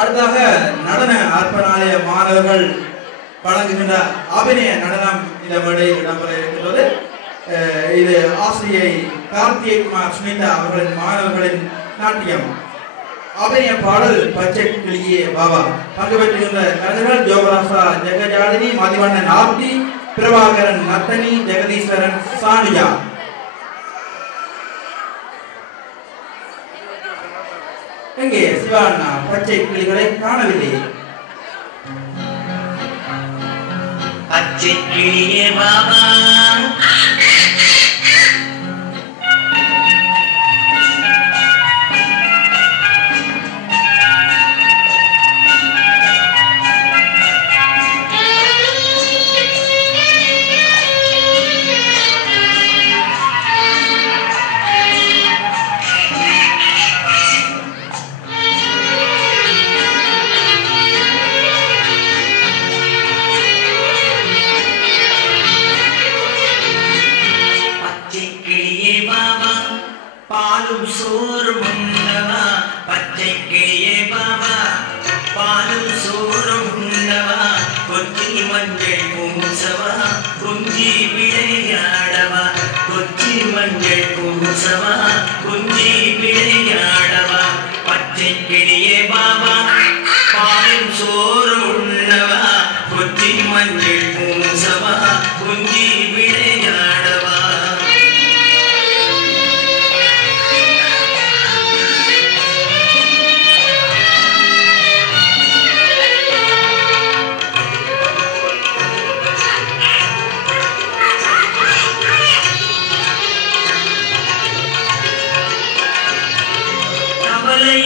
அடுத்தாக நடன அர்ப்பணாலய மாணவர்கள் வழங்குகின்ற அபிநய நடனம் இந்த மேடையில் இடம்பெற இருக்கிறது. இது ஆசிரியை கார்த்திகுமார் சுனிதா அவர்களின் மாணவர்களின் நாட்டியம். அபிநய பாடல் பச்சை கிளியே பாபா. பங்கு பெற்றுகின்ற கலைஞர்கள் ஜோகராசா ஜெகஜாலினி, மதிவண்ணன் ஆப்தி, பிரபாகரன் நத்தனி, ஜெகதீஸ்வரன் சானியா. எங்கே சிவானா பச்சை கிளிகளை காணவில்லை. பச்சை கிளியே பாபா பாலும் சோறும் உண்ணவா பச்சை கிளியே பாபா பாலும் சோறும் உண்ணவா கொச்சி மஞ்சள் பூசவா குஞ்சி விளையாடவா கொச்சி மஞ்சள் பூசவா குஞ்சி விளையாடவா பச்சை கிளியே பாபா பாலும் சோறும் உண்ணவா கொச்சி மஞ்சள் பூசவா குஞ்சி விளையாடவா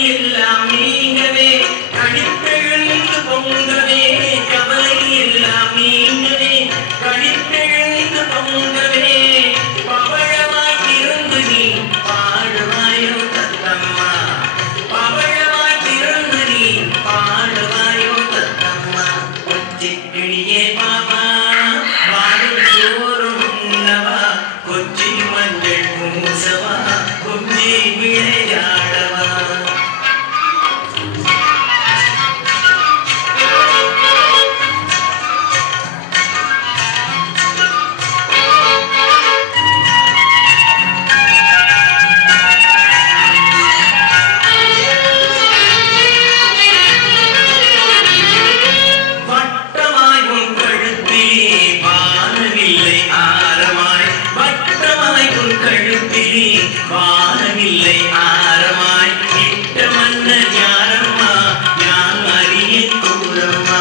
எல்லாம் நீங்கவே கடித்தெழுந்து பொங்கவே கவலை எல்லாம் நீங்கவே கடித்தெழுந்து பொங்கவே பவழமாய் திறந்து நீ பாடுவாயோ தத்தம்மா பவழமாய் திறந்து நீ பாடுவாயோ தத்தம்மா கொச்சி கிளியே பாபா பாடும் சோறும் உண்ணவா கொச்சி மஞ்சள் பூசவா குஞ்சி விளையாடவா வானமில்லை ஆரமாய் இட்ட மன்னர் யாரம்மா யான் அறிய தூரம்மா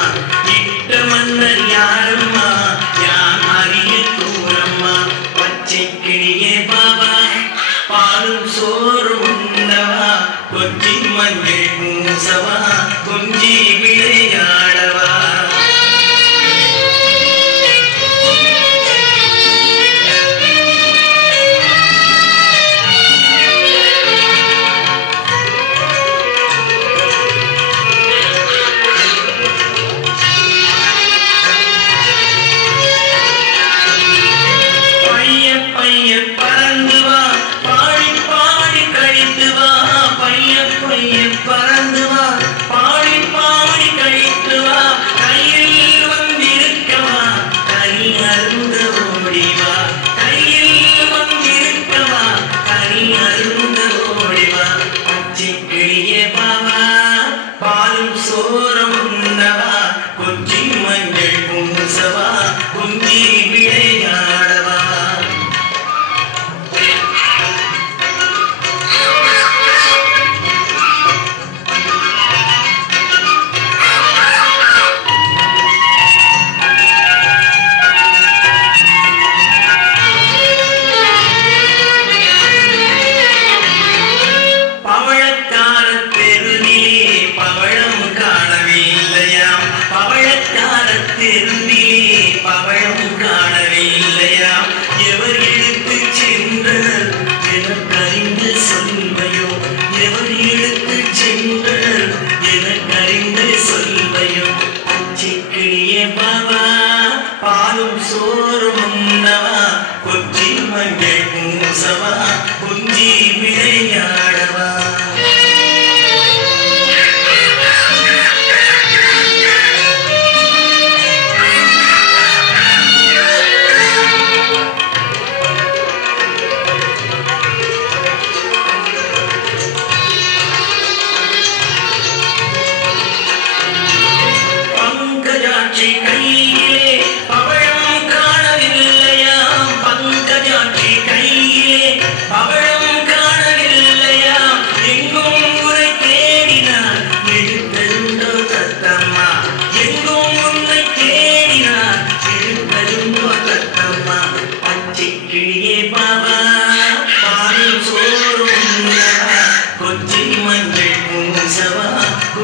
இட்ட மன்னர் யாரம்மா யான் அறிய தூரம்மா பச்சை கிளியே பாபா பாலும் சோறு உண்ணவா கொச்சி மஞ்சள் பூசவா குஞ்சி விளையாடவா பறந்து வா பாடி பாடி கழித்து வா பைய பைய பறந்து வா பாடி பாடி கழித்து வா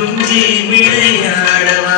குஞ்சி விளையாடவா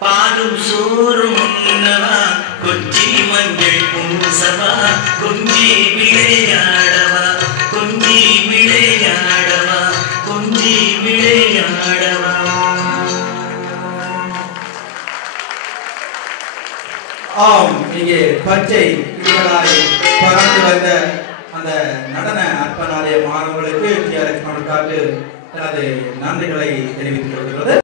பாலும் சோறும் உண்ணவா கொச்சி மஞ்சள் பூசவா கொஞ்சி விளையாடவா கொஞ்சி விளையாடவா கொஞ்சி விளையாடவா. ஆம், இங்கே பச்சை கிளிகளாய் பறந்து வந்த அந்த நடன அர்ப்பணாலய மாணவர்களுக்கு TRX மணக்காட்டு தனது நன்றிகளை தெரிவித்துக் கொள்கிறது.